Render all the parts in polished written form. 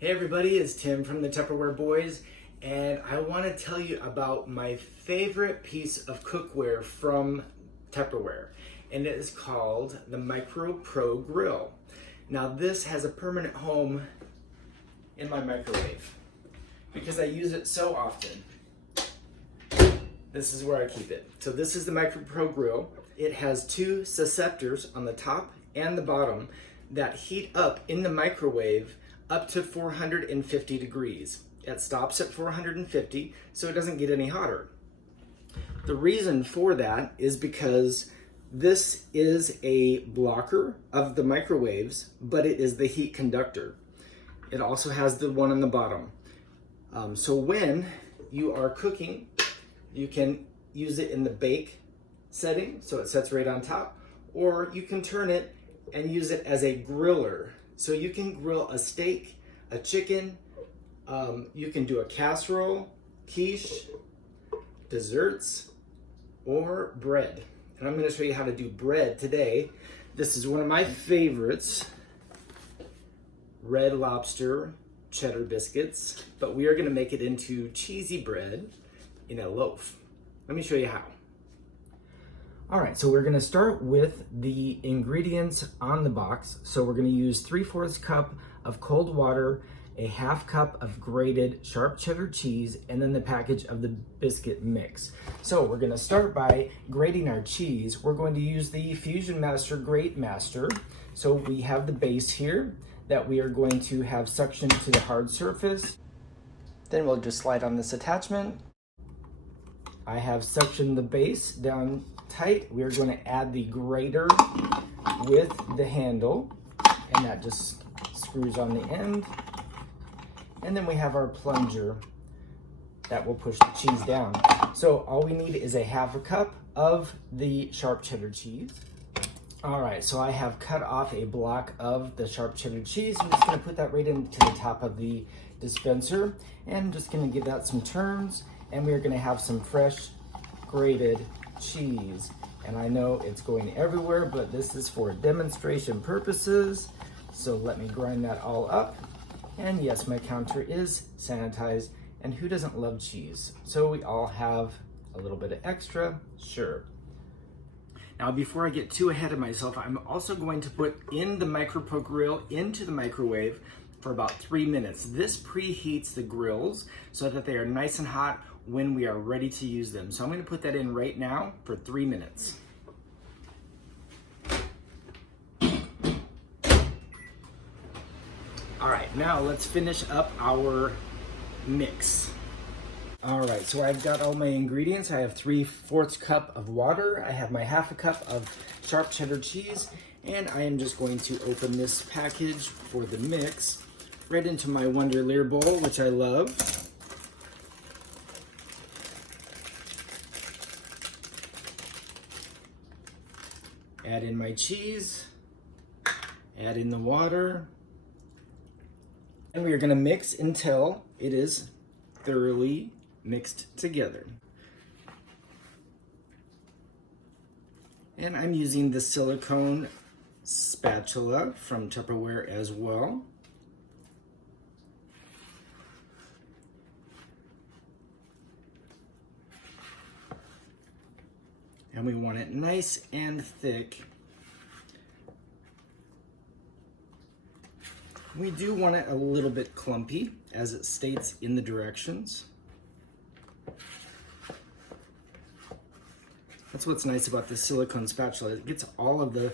Hey everybody, it's Tim from the Tupperware Boys, and I want to tell you about my favorite piece of cookware from Tupperware, and it is called the MicroPro Grill. Now this has a permanent home in my microwave because I use it so often. This is where I keep it. So this is the MicroPro Grill. It has two susceptors on the top and the bottom that heat up in the microwave up to 450 degrees. It stops at 450, so it doesn't get any hotter. The reason for that is because this is a blocker of the microwaves, but it is the heat conductor. It also has the one on the bottom. So when you are cooking, you can use it in the bake setting, so it sets right on top, or you can turn it and use it as a griller. So you can grill a steak, a chicken, you can do a casserole, quiche, desserts, or bread. And I'm gonna show you how to do bread today. This is one of my favorites, Red Lobster cheddar biscuits, but we are gonna make it into cheesy bread in a loaf. Let me show you how. All right, so we're gonna start with the ingredients on the box. So we're gonna use 3/4 cup of cold water, a 1/2 cup of grated sharp cheddar cheese, and then the package of the biscuit mix. So we're gonna start by grating our cheese. We're going to use the Fusion Master Grate Master. So we have the base here that we are going to have suctioned to the hard surface. Then we'll just slide on this attachment. I have suctioned the base down tight. We're going to add the grater with the handle, and that just screws on the end. And then we have our plunger that will push the cheese down. So all we need is a 1/2 cup of the sharp cheddar cheese. All right, so I have cut off a block of the sharp cheddar cheese. I'm just gonna put that right into the top of the dispenser, and I'm just gonna give that some turns, and we're gonna have some fresh grated cheese. And I know it's going everywhere, but this is for demonstration purposes. So let me grind that all up. And yes, my counter is sanitized, and who doesn't love cheese? So we all have a little bit of extra, sure. Now, before I get too ahead of myself, I'm also going to put in the MicroPro Grill into the microwave for about 3 minutes. This preheats the grills so that they are nice and hot when we are ready to use them. So I'm going to put that in right now for 3 minutes. All right, now let's finish up our mix. All right, so I've got all my ingredients. I have 3/4 cup of water. I have my 1/2 cup of sharp cheddar cheese, and I am just going to open this package for the mix right into my Wonderlear bowl, which I love. Add in my cheese, add in the water, and we are gonna mix until it is thoroughly mixed together. And I'm using the silicone spatula from Tupperware as well. And we want it nice and thick. We do want it a little bit clumpy, as it states in the directions. That's what's nice about the silicone spatula. It gets all of the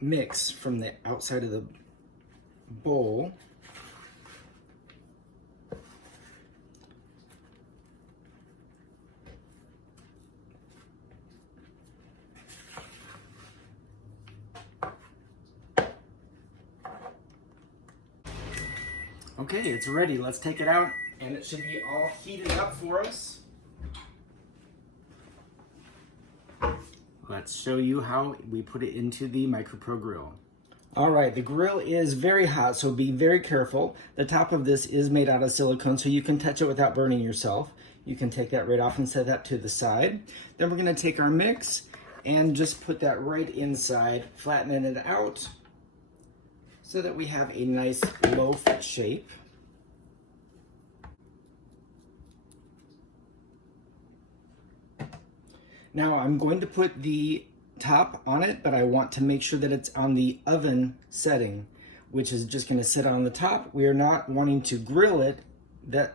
mix from the outside of the bowl. Okay, it's ready. Let's take it out, and it should be all heated up for us. Let's show you how we put it into the MicroPro Grill. All right, the grill is very hot, so be very careful. The top of this is made out of silicone, so you can touch it without burning yourself. You can take that right off and set that to the side. Then we're gonna take our mix and just put that right inside, flattening it out so that we have a nice loaf shape. Now I'm going to put the top on it, but I want to make sure that it's on the oven setting, which is just going to sit on the top. We are not wanting to grill it.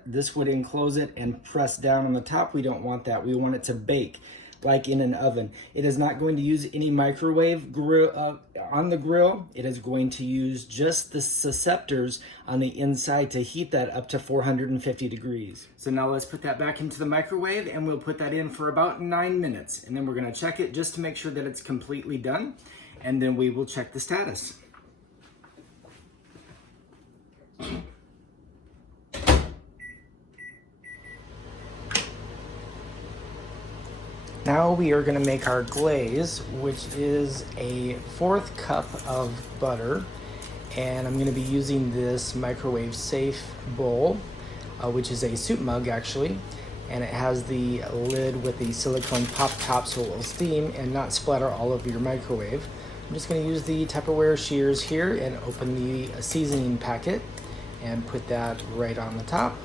This would enclose it and press down on the top. We don't want that. We want it to bake like in an oven. It is not going to use any microwave grill on the grill. It is going to use just the susceptors on the inside to heat that up to 450 degrees. So now let's put that back into the microwave, and we'll put that in for about 9 minutes. And then we're gonna check it just to make sure that it's completely done. And then we will check the status. Now we are going to make our glaze, which is a 1/4 cup of butter, and I'm going to be using this microwave safe bowl, which is a soup mug actually, and it has the lid with the silicone pop top so it will steam and not splatter all over your microwave. I'm just going to use the Tupperware shears here and open the seasoning packet and put that right on the top.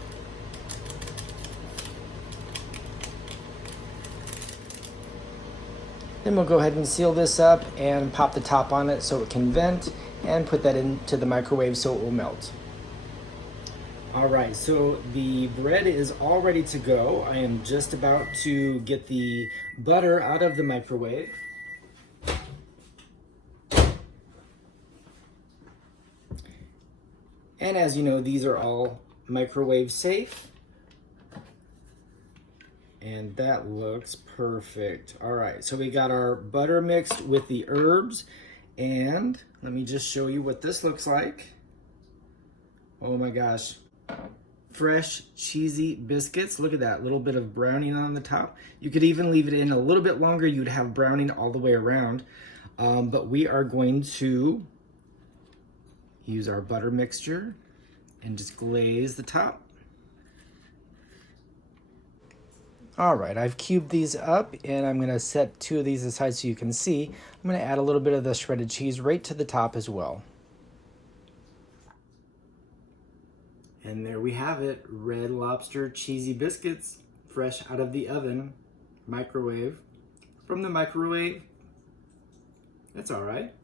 Then we'll go ahead and seal this up and pop the top on it so it can vent, and put that into the microwave so it will melt. All right, so the bread is all ready to go. I am just about to get the butter out of the microwave. And as you know, these are all microwave safe. And that looks perfect. All right, so we got our butter mixed with the herbs, and let me just show you what this looks like. Oh my gosh. Fresh, cheesy biscuits. Look at that, little bit of browning on the top. You could even leave it in a little bit longer. You'd have browning all the way around. But we are going to use our butter mixture and just glaze the top. All right, I've cubed these up, and I'm gonna set 2 of these aside so you can see. I'm gonna add a little bit of the shredded cheese right to the top as well. And there we have it, Red Lobster cheesy biscuits, fresh out of the oven, microwave. From the microwave, that's all right.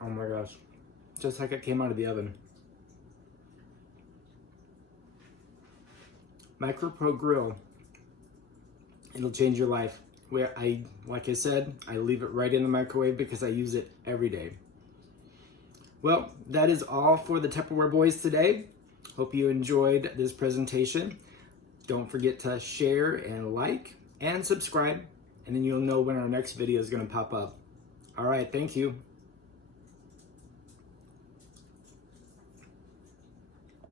Oh my gosh, just like it came out of the oven. MicroPro grill, it'll change your life. Like I said, I leave it right in the microwave because I use it every day. Well, that is all for the Tupperware Boys today. Hope you enjoyed this presentation. Don't forget to share and like and subscribe, and then you'll know when our next video is going to pop up. All right, thank you.